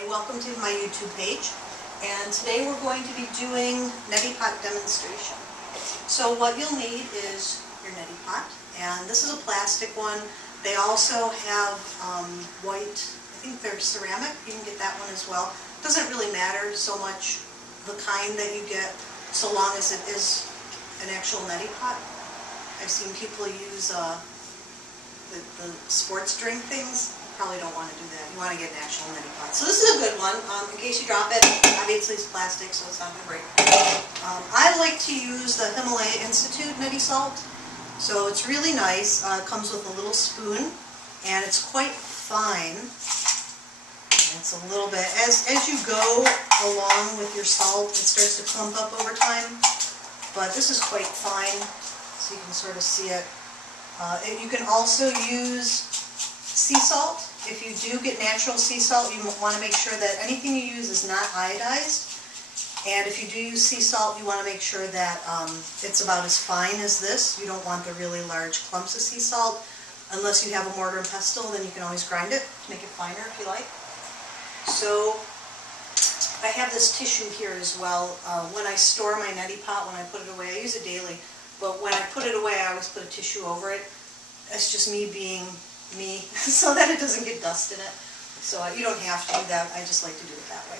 Hi, welcome to my YouTube page, and today we're going to be doing Neti Pot Demonstration. So what you'll need is your neti pot, and this is a plastic one. They also have white, I think they're ceramic, you can get that one as well. It doesn't really matter so much the kind that you get, so long as it is an actual neti pot. I've seen people use the sports drink things. Probably don't want to do that. You want to get an actual neti pot. So this is a good one. In case you drop it, obviously it's plastic, so it's not going to break. I like to use the Himalaya Institute neti salt. So it's really nice. It comes with a little spoon, and it's quite fine. It's a little bit, as you go along with your salt, it starts to clump up over time. But this is quite fine, so you can sort of see it. You can also use sea salt. If you do get natural sea salt, you want to make sure that anything you use is not iodized. And if you do use sea salt, you want to make sure that it's about as fine as this. You don't want the really large clumps of sea salt. Unless you have a mortar and pestle, then you can always grind it to make it finer if you like. So I have this tissue here as well. When I store my neti pot, when I put it away, I use it daily. But when I put it away, I always put a tissue over it. That's just me being me, so that it doesn't get dust in it. So you don't have to do that, I just like to do it that way.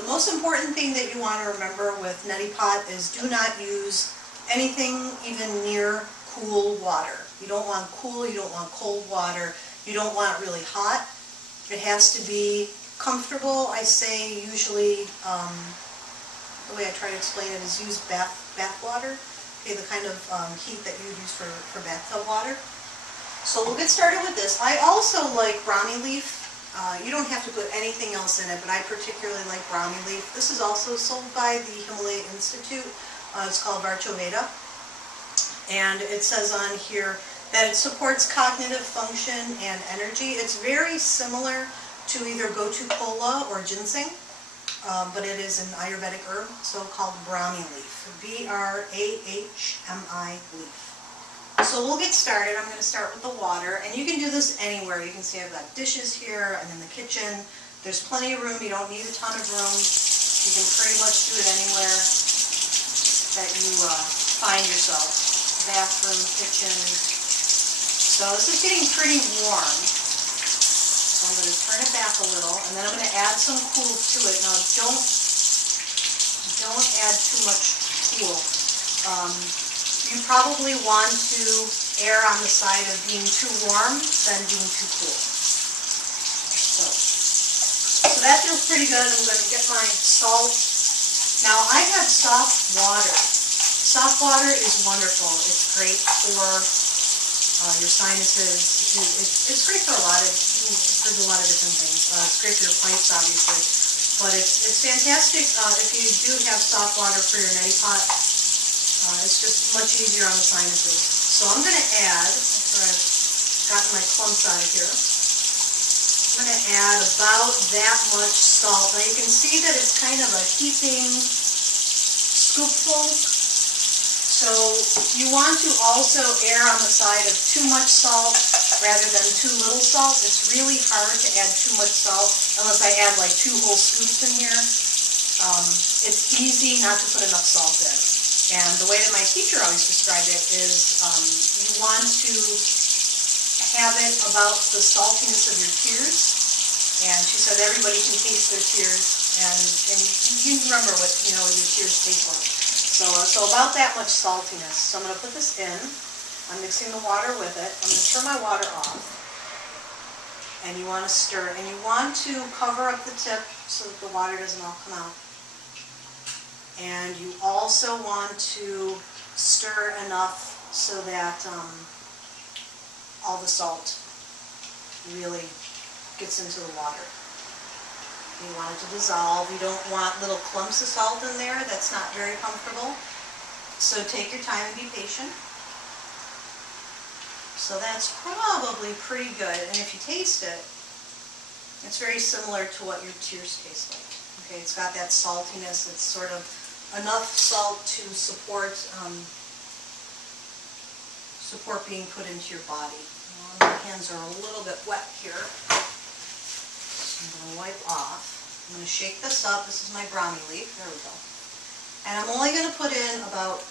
The most important thing that you want to remember with neti pot is do not use anything even near cool water. You don't want cool, you don't want cold water, you don't want really hot. It has to be comfortable. I say usually, the way I try to explain it is use bath water, okay, the kind of heat that you would use for bathtub water. So we'll get started with this. I also like brahmi leaf. You don't have to put anything else in it, but I particularly like brahmi leaf. This is also sold by the Himalaya Institute. It's called Varchoveda. And it says on here that it supports cognitive function and energy. It's very similar to either gotu kola or ginseng, but it is an Ayurvedic herb, so called brahmi leaf. B-R-A-H-M-I leaf. So we'll get started. I'm going to start with the water, and you can do this anywhere. You can see I've got dishes here. I'm in the kitchen. There's plenty of room. You don't need a ton of room. You can pretty much do it anywhere that you find yourself. Bathroom, kitchen. So this is getting pretty warm. So I'm going to turn it back a little, and then I'm going to add some cool to it. Now don't add too much cool. You probably want to err on the side of being too warm than being too cool. So that feels pretty good. I'm going to get my salt. Now I have soft water. Soft water is wonderful. It's great for your sinuses. It's great for a lot of different things. It's great for your pipes, obviously, but it's fantastic if you do have soft water for your neti pot. It's just much easier on the sinuses. So I'm going to add, after I've gotten my clumps out of here, I'm going to add about that much salt. Now you can see that it's kind of a heaping scoopful. So you want to also err on the side of too much salt rather than too little salt. It's really hard to add too much salt unless I add like 2 whole scoops in here. It's easy not to put enough salt in. And the way that my teacher always described it is you want to have it about the saltiness of your tears. And she said everybody can taste their tears, and you remember what your tears taste like. So about that much saltiness. So I'm going to put this in. I'm mixing the water with it. I'm going to turn my water off. And you want to stir. And you want to cover up the tip so that the water doesn't all come out. And you also want to stir enough so that all the salt really gets into the water. You want it to dissolve. You don't want little clumps of salt in there. That's not very comfortable. So take your time and be patient. So that's probably pretty good. And if you taste it, it's very similar to what your tears taste like. Okay, it's got that saltiness. It's sort of enough salt to support being put into your body. My hands are a little bit wet here. So I'm going to wipe off. I'm going to shake this up. This is my brahmi leaf. There we go. And I'm only going to put in about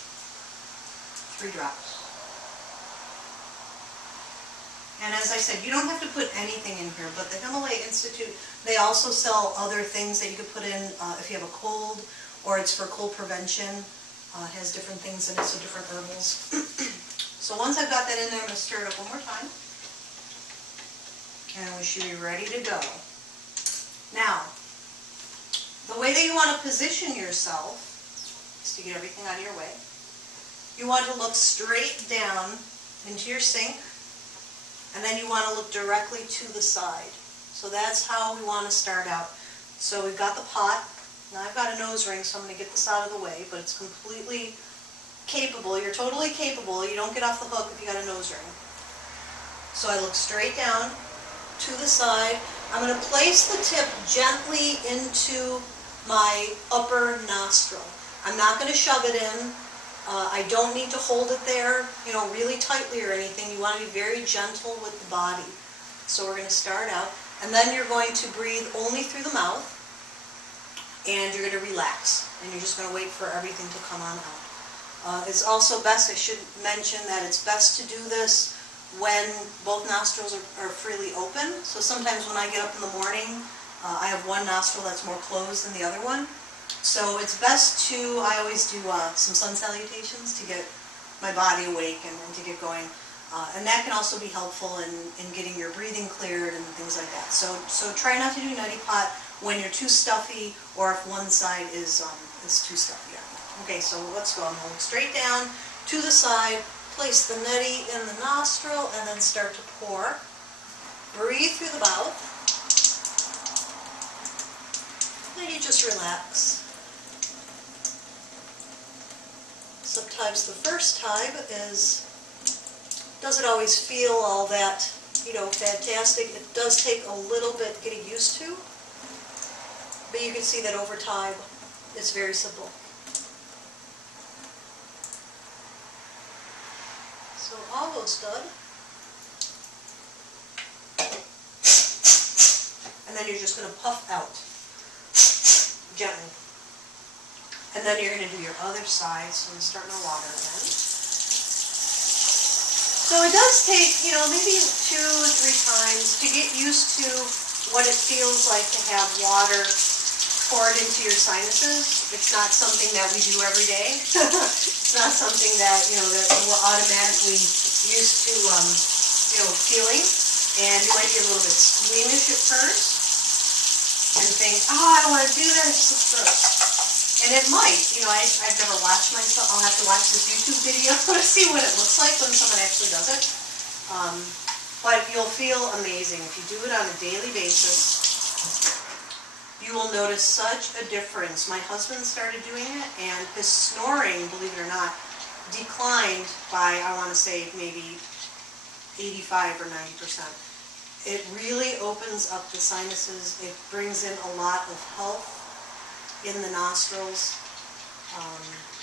3 drops. And as I said, you don't have to put anything in here, but the Himalaya Institute, they also sell other things that you could put in if you have a cold, or it's for cold prevention. It has different things in it, so different herbals. So once I've got that in there, I'm going to stir it up one more time. And we should be ready to go. Now, the way that you want to position yourself is to get everything out of your way. You want to look straight down into your sink, and then you want to look directly to the side. So that's how we want to start out. So we've got the pot. Now I've got a nose ring, so I'm going to get this out of the way, but it's completely capable. You're totally capable. You don't get off the hook if you got a nose ring. So I look straight down to the side. I'm going to place the tip gently into my upper nostril. I'm not going to shove it in. I don't need to hold it there, really tightly or anything. You want to be very gentle with the body. So we're going to start out, and then you're going to breathe only through the mouth, and you're going to relax, and you're just going to wait for everything to come on out. It's also best, I should mention that it's best to do this when both nostrils are freely open. So sometimes when I get up in the morning, I have one nostril that's more closed than the other one. So it's best to, I always do some sun salutations to get my body awake and to get going. And that can also be helpful in getting your breathing cleared and things like that. So try not to do neti pot when you're too stuffy, or if one side is too stuffy. Okay, so let's go. I'm going to look straight down to the side, place the neti in the nostril, and then start to pour. Breathe through the mouth. Then you just relax. Sometimes the first time doesn't always feel all that, fantastic. It does take a little bit getting used to, but you can see that over time it's very simple. So almost done. And then you're just going to puff out gently. And then you're going to do your other side, so I'm starting to water again. So it does take, maybe 2 or 3 times to get used to what it feels like to have water poured into your sinuses. It's not something that we do every day. It's not something that, that we're automatically used to, feeling. And you might be a little bit squeamish at first and think, oh, I don't want to do that, it's just gross. And it might, I've never watched myself. I'll have to watch this YouTube video to see what it looks like when someone actually does it. But you'll feel amazing. If you do it on a daily basis, you will notice such a difference. My husband started doing it, and his snoring, believe it or not, declined by, I want to say, maybe 85 or 90%. It really opens up the sinuses. It brings in a lot of health in the nostrils.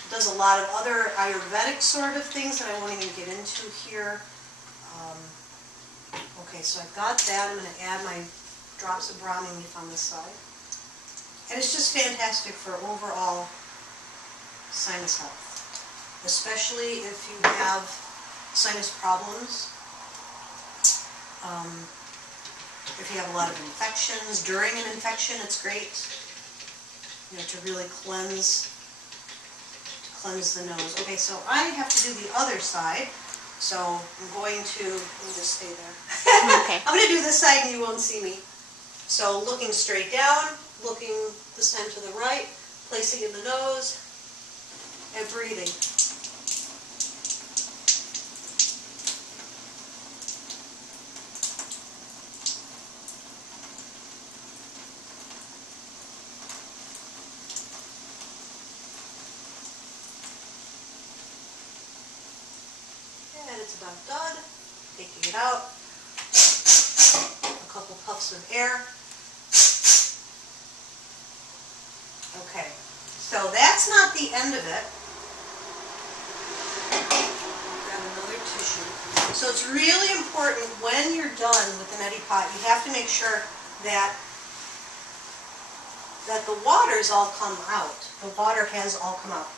Does a lot of other Ayurvedic sort of things that I won't even get into here. Okay, so I've got that. I'm going to add my drops of brahmi leaf on this side. And it's just fantastic for overall sinus health, especially if you have sinus problems. If you have a lot of infections, during an infection, it's great. To really cleanse the nose. Okay, so I have to do the other side. So I'm going to, let me just stay there. Okay. I'm going to do this side and you won't see me. So looking straight down, looking this time to the right, placing in the nose, and breathing. And it's about done. Taking it out. A couple puffs of air. Okay, so that's not the end of it. Grab another tissue. So it's really important when you're done with the neti pot, you have to make sure that that the water's all come out. The water has all come out.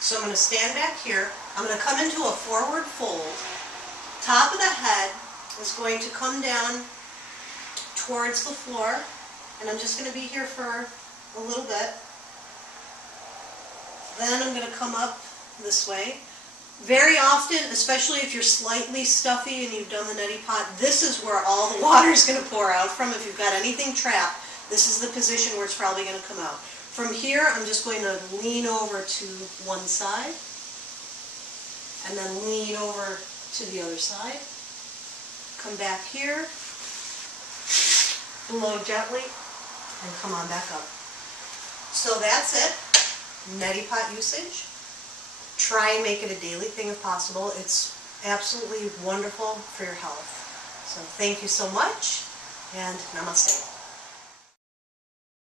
So I'm going to stand back here. I'm going to come into a forward fold. Top of the head is going to come down towards the floor, and I'm just going to be here for a little bit. Then I'm going to come up this way. Very often, especially if you're slightly stuffy and you've done the neti pot, this is where all the water is going to pour out from. If you've got anything trapped, this is the position where it's probably going to come out. From here, I'm just going to lean over to one side, and then lean over to the other side. Come back here, blow gently, and come on back up. So that's it. Neti pot usage. Try and make it a daily thing if possible. It's absolutely wonderful for your health. So thank you so much, and namaste.